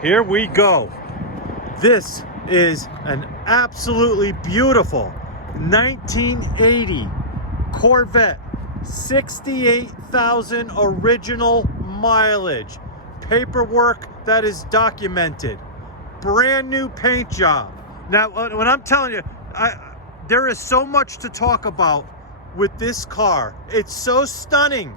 Here we go. This is an absolutely beautiful 1980 Corvette, 68,000 original mileage. Paperwork that is documented. Brand new paint job. Now, when I'm telling you, there is so much to talk about with this car. It's so stunning.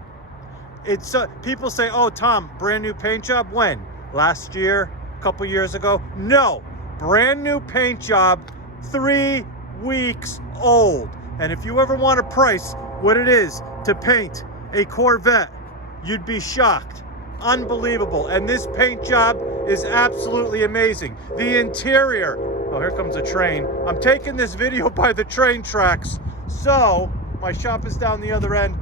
People say, oh, Tom, brand new paint job. When? Last year? A couple years ago? No. Brand new paint job, 3 weeks old. And if you ever want to price what it is to paint a Corvette, you'd be shocked. Unbelievable. And this paint job is absolutely amazing. The interior, oh, here comes a train. I'm taking this video by the train tracks. So my shop is down the other end.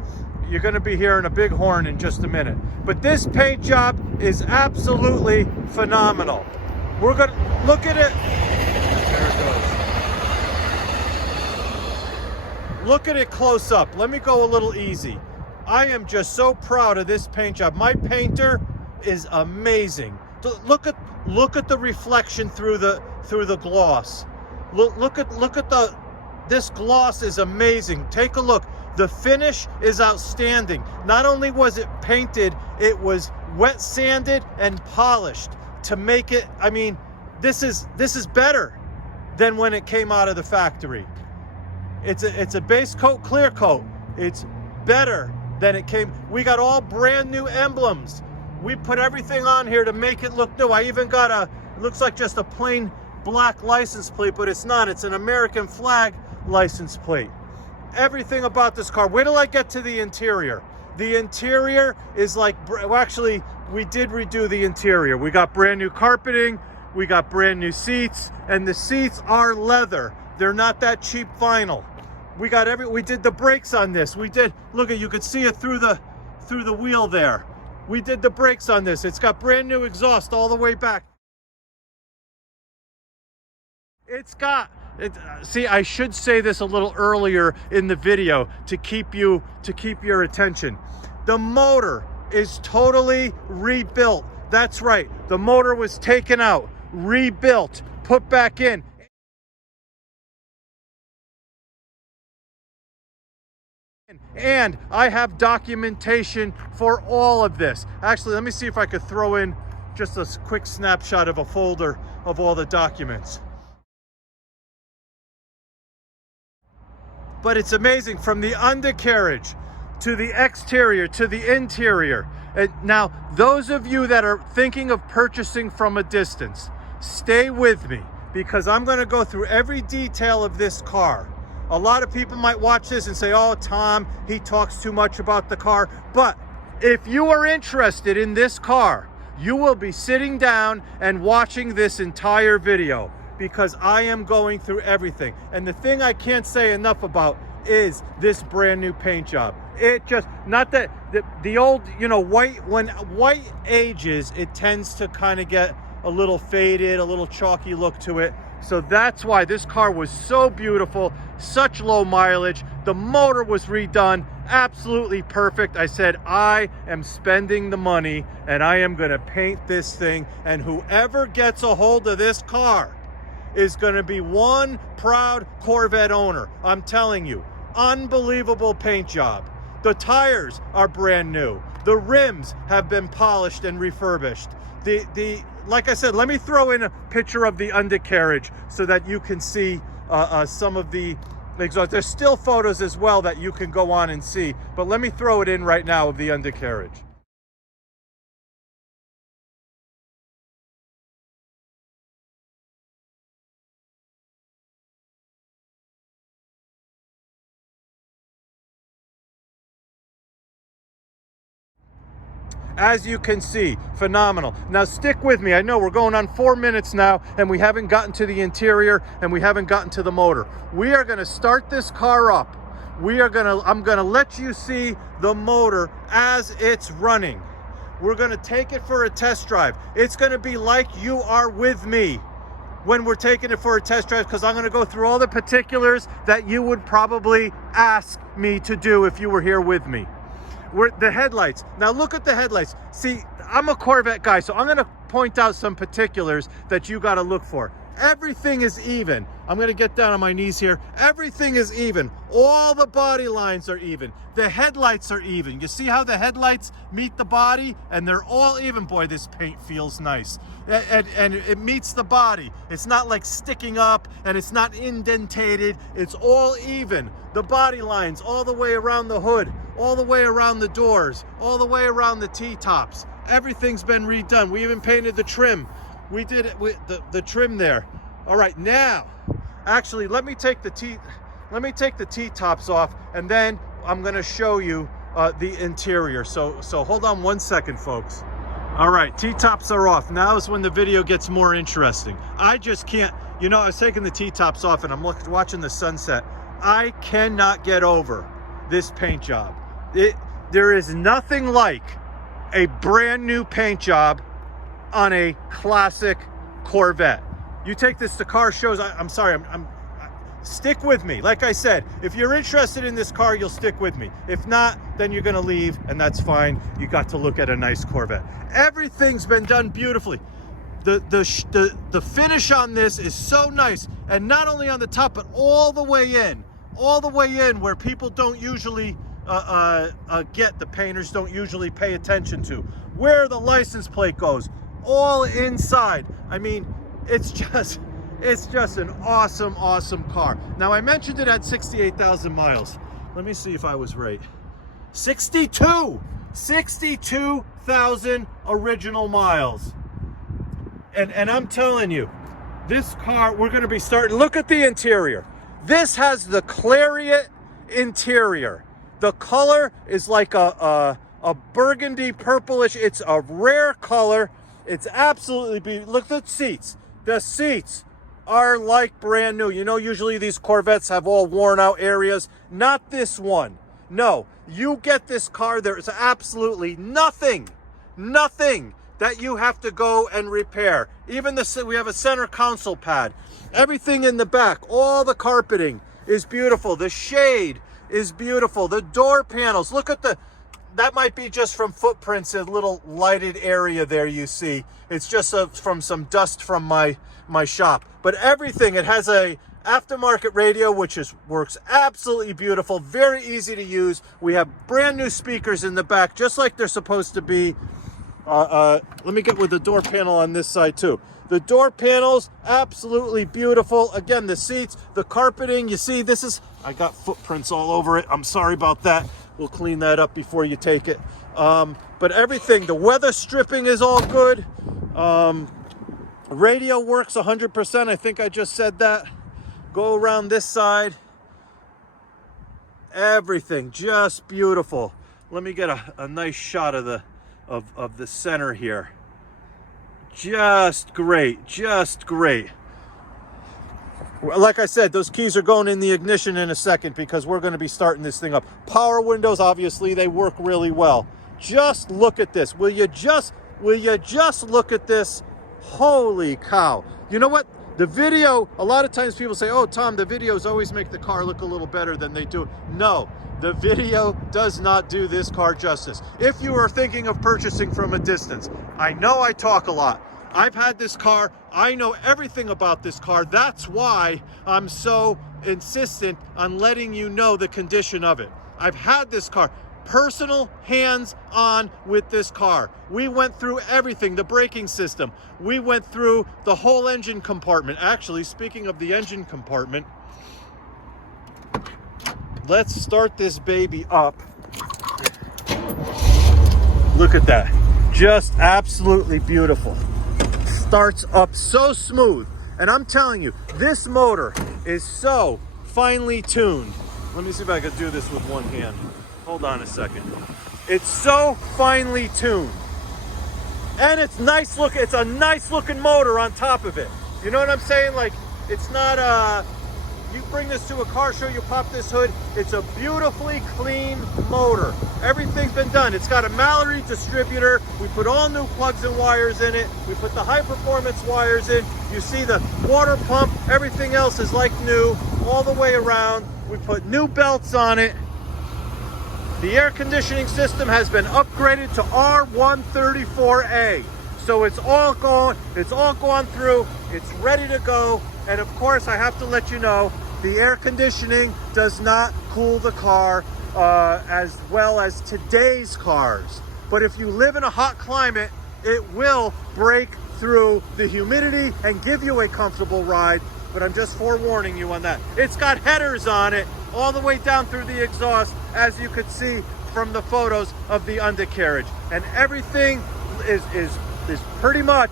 You're going to be hearing a big horn in just a minute. But this paint job is absolutely phenomenal. We're going to look at it. There it goes. Look at it close up. Let me go a little easy. I am just so proud of this paint job. My painter is amazing. Look at the reflection through the gloss. Look at this gloss is amazing. Take a look. The finish is outstanding. Not only was it painted, it was wet sanded and polished to make it, I mean, this is better than when it came out of the factory. It's a base coat, clear coat. It's better than it came. We got all brand new emblems. We put everything on here to make it look new. I even got it looks like just a plain black license plate, but it's not. It's an American flag license plate. Everything about this car. Wait till I get to the interior. The interior is like, well, actually, we did redo the interior. We got brand new carpeting, we got brand new seats, and the seats are leather. They're not that cheap vinyl. We did the brakes on this. Look at, you could see it through the wheel there. We did the brakes on this. It's got brand new exhaust all the way back. See, I should say this a little earlier in the video to keep your attention. The motor is totally rebuilt. That's right. The motor was taken out, rebuilt, put back in. And I have documentation for all of this. Actually, let me see if I could throw in just a quick snapshot of a folder of all the documents. But it's amazing, from the undercarriage to the exterior to the interior. And now, those of you that are thinking of purchasing from a distance, stay with me, because I'm going to go through every detail of this car. A lot of people might watch this and say, oh, Tom, he talks too much about the car. But if you are interested in this car, you will be sitting down and watching this entire video, because I am going through everything. And the thing I can't say enough about is this brand new paint job. It just, not that the old, white, when white ages, it tends to kind of get a little faded, a little chalky look to it. So that's why this car was so beautiful, such low mileage. The motor was redone, absolutely perfect. I said, I am spending the money and I am gonna paint this thing, and whoever gets a hold of this car is going to be one proud Corvette owner. I'm telling you, unbelievable paint job. The tires are brand new. The rims have been polished and refurbished. Like I said, let me throw in a picture of the undercarriage so that you can see some of the exhaust. There's still photos as well that you can go on and see, but let me throw it in right now of the undercarriage. As you can see, phenomenal. Now stick with me. I know we're going on 4 minutes now and we haven't gotten to the interior and we haven't gotten to the motor. We are gonna start this car up. I'm gonna let you see the motor as it's running. We're gonna take it for a test drive. It's gonna be like you are with me when we're taking it for a test drive, because I'm gonna go through all the particulars that you would probably ask me to do if you were here with me. The headlights. Now look at the headlights. See, I'm a Corvette guy, so I'm going to point out some particulars that you got to look for. Everything is even. I'm going to get down on my knees here. Everything is even. All the body lines are even. The headlights are even. You see how the headlights meet the body? And they're all even. Boy, this paint feels nice. And it meets the body. It's not like sticking up, and it's not indentated. It's all even. The body lines all the way around the hood, all the way around the doors, all the way around the T-tops. Everything's been redone. We even painted the trim. We did it with the trim there. All right, now, actually, let me take the T-tops off, and then I'm gonna show you the interior. So hold on one second, folks. All right, T-tops are off. Now is when the video gets more interesting. I just can't, you know, I was taking the T-tops off and I'm watching the sunset. I cannot get over this paint job. There is nothing like a brand new paint job on a classic Corvette. You take this to car shows. I'm sorry, stick with me. Like I said, if you're interested in this car, you'll stick with me. If not, then you're gonna leave, and that's fine. You got to look at a nice Corvette. Everything's been done beautifully. The finish on this is so nice, and not only on the top, but all the way in where people don't usually the painters don't usually pay attention to, where the license plate goes, all inside. I mean, it's just an awesome car. Now, I mentioned it had 68,000 miles. Let me see if I was right. 62,000 original miles. And I'm telling you, this car, we're going to be starting. Look at the interior. This has the Clariot interior. The color is like a burgundy purplish. It's a rare color. It's absolutely beautiful. Look at the seats. The seats are like brand new. You know, usually these Corvettes have all worn out areas. Not this one. No, you get this car, there is absolutely nothing that you have to go and repair. Even we have a center console pad. Everything in the back, all the carpeting is beautiful. The shade is beautiful. The door panels, look at that might be just from footprints, a little lighted area there you see. It's just from some dust from my shop. But everything, it has a aftermarket radio, which works absolutely beautiful, very easy to use. We have brand new speakers in the back, just like they're supposed to be. Let me get with the door panel on this side too. The door panels, absolutely beautiful. Again, the seats, the carpeting, you see I got footprints all over it. I'm sorry about that. We'll clean that up before you take it. But everything, the weather stripping is all good. Radio works 100%. I think I just said that. Go around this side. Everything just beautiful. Let me get a nice shot of the center here. Just great, just great. Like I said, those keys are going in the ignition in a second because we're going to be starting this thing up. Power windows, obviously, they work really well. Just look at this. Will you just look at this? Holy cow. You know what? The video, a lot of times people say, oh, Tom, the videos always make the car look a little better than they do. No, the video does not do this car justice. If you are thinking of purchasing from a distance, I know I talk a lot. I've had this car. I know everything about this car. That's why I'm so insistent on letting you know the condition of it. I've had this car. Personal hands-on with this car. We went through everything, the braking system. We went through the whole engine compartment. Actually, speaking of the engine compartment, let's start this baby up. Look at that. Just absolutely beautiful. Starts up so smooth. And I'm telling you, this motor is so finely tuned. Let me see if I can do this with one hand. Hold on a second. It's so finely tuned. And it's nice look. It's a nice looking motor on top of it. You know what I'm saying? Like, it's not you bring this to a car show, you pop this hood, it's a beautifully clean motor. Everything's been done. It's got a Mallory distributor. We put all new plugs and wires in it. We put the high performance wires in. You see the water pump, everything else is like new all the way around. We put new belts on it. The air conditioning system has been upgraded to R134A. So it's all gone through, it's ready to go. And of course, I have to let you know, the air conditioning does not cool the car as well as today's cars. But if you live in a hot climate, it will break through the humidity and give you a comfortable ride. But I'm just forewarning you on that. It's got headers on it all the way down through the exhaust, as you could see from the photos of the undercarriage. And everything is pretty much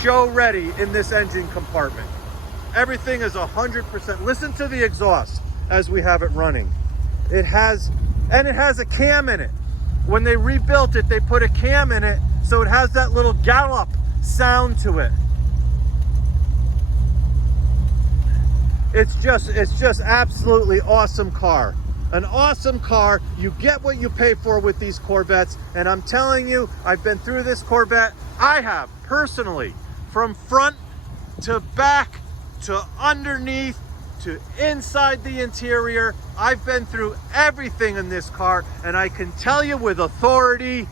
show ready in this engine compartment. Everything is 100%. Listen to the exhaust as we have it running. It has a cam in it. When they rebuilt it, they put a cam in it, so it has that little gallop sound to it. It's just absolutely awesome car. An awesome car. You get what you pay for with these Corvettes, and I'm telling you, I've been through this Corvette. I have personally, from front to back to underneath to inside the interior. I've been through everything in this car, and I can tell you with authority,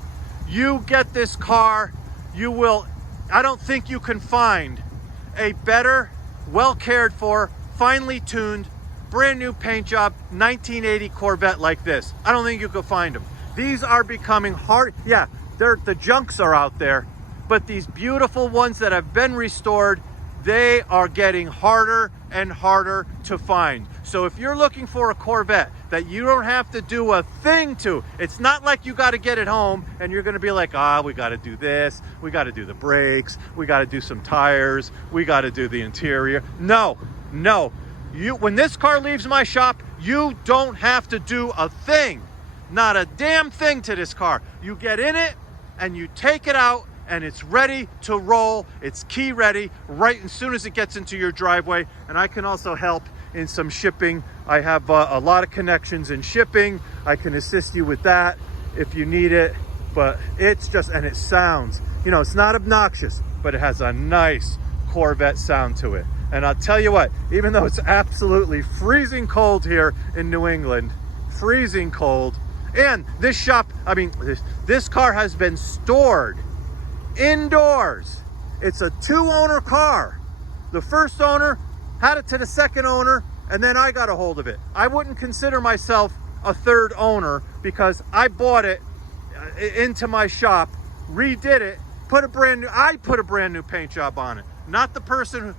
you get this car, you will, I don't think you can find a better, well cared for, finely tuned, brand new paint job 1980 Corvette like this. I don't think you can find them. These are becoming hard. Yeah, the junks are out there, but these beautiful ones that have been restored, they are getting harder and harder to find. So if you're looking for a Corvette that you don't have to do a thing to, it's not like you got to get it home and you're going to be like, we got to do this, we got to do the brakes, we got to do some tires, we got to do the interior. No. When this car leaves my shop, you don't have to do a thing, not a damn thing to this car. You get in it and you take it out, and it's ready to roll. It's key ready right as soon as it gets into your driveway. And I can also help in some shipping. I have a lot of connections in shipping. I can assist you with that if you need it. But it's just, and it sounds, it's not obnoxious, but it has a nice Corvette sound to it. And I'll tell you what, even though it's absolutely freezing cold here in New England, freezing cold, and this car has been stored indoors. It's a 2-owner car. The first owner had it to the second owner, and then I got a hold of it. I wouldn't consider myself a third owner because I bought it into my shop, redid it, I put a brand new paint job on it. Not the person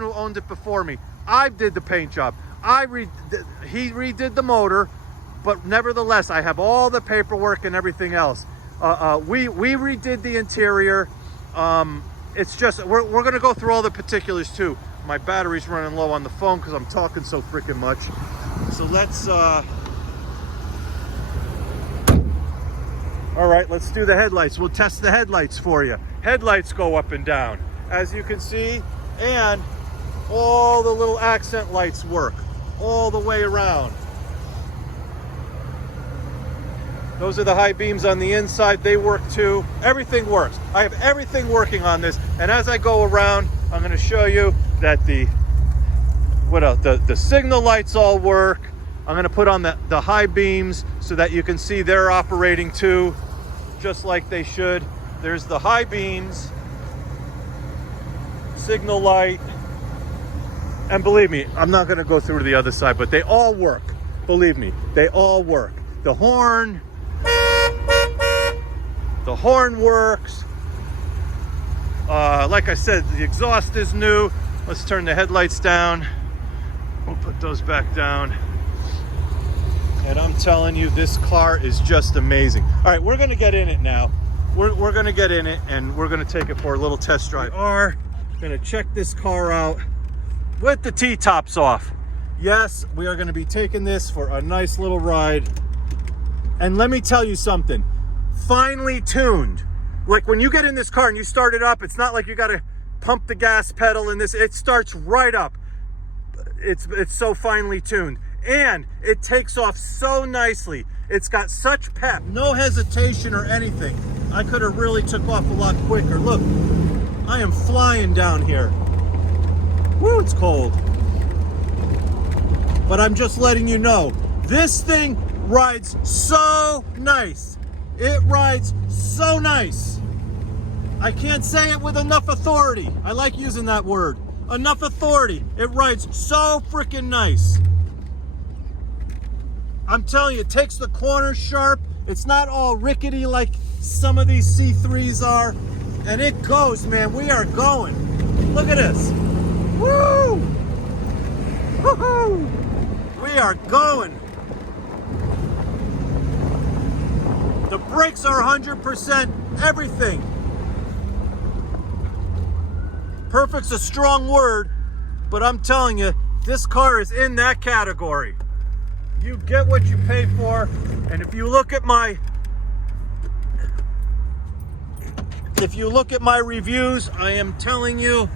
who owned it before me. I did the paint job. He redid the motor, but nevertheless, I have all the paperwork and everything else. We redid the interior. It's just, we're gonna go through all the particulars too. My battery's running low on the phone because I'm talking so freaking much. So let's, all right, let's do the headlights. We'll test the headlights for you. Headlights go up and down, as you can see, and all the little accent lights work all the way around. Those are the high beams on the inside. They work too. Everything works. I have everything working on this. And as I go around, I'm going to show you that the signal lights all work. I'm going to put on the high beams so that you can see they're operating too, just like they should. There's the high beams, signal light. And believe me, I'm not going to go through to the other side, but they all work. Believe me, they all work. The horn works. Like I said, the exhaust is new. Let's turn the headlights down. We'll put those back down. And I'm telling you, this car is just amazing. All right, we're gonna get in it now. We're gonna get in it and we're gonna take it for a little test drive. We are gonna check this car out with the T-tops off. Yes, we are gonna be taking this for a nice little ride. And let me tell you something, finely tuned. Like when you get in this car and you start it up, it's not like you gotta pump the gas pedal in this, it starts right up. It's so finely tuned. And it takes off so nicely. It's got such pep, no hesitation or anything. I could have really took off a lot quicker. Look, I am flying down here. Woo, it's cold. But I'm just letting you know, this thing rides so nice. It rides so nice. I can't say it with enough authority. I like using that word. Enough authority. It rides so freaking nice. I'm telling you, it takes the corners sharp. It's not all rickety like some of these C3s are. And it goes, man. We are going. Look at this. Woo! Woohoo! We are going. The brakes are 100%, everything. Perfect's a strong word, but I'm telling you, this car is in that category. You get what you pay for, and if you look at my reviews, I am telling you,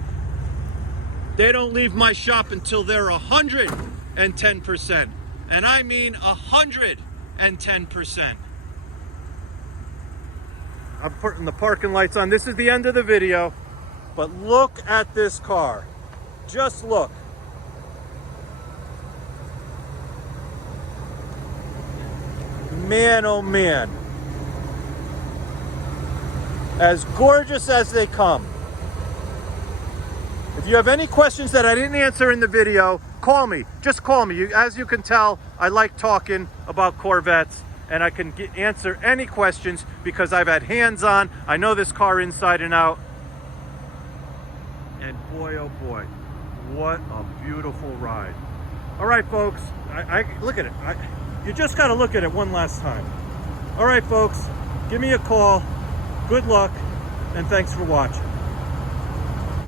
they don't leave my shop until they're 110%. And I mean 110%. I'm putting the parking lights on. This is the end of the video, but look at this car. Just look. Man, oh man. As gorgeous as they come. If you have any questions that I didn't answer in the video, call me. Just call me. As you can tell, I like talking about Corvettes, and I can answer any questions because I've had hands-on. I know this car inside and out. And boy, oh boy, what a beautiful ride. All right, folks, I look at it. You just got to look at it one last time. All right, folks, give me a call. Good luck, and thanks for watching.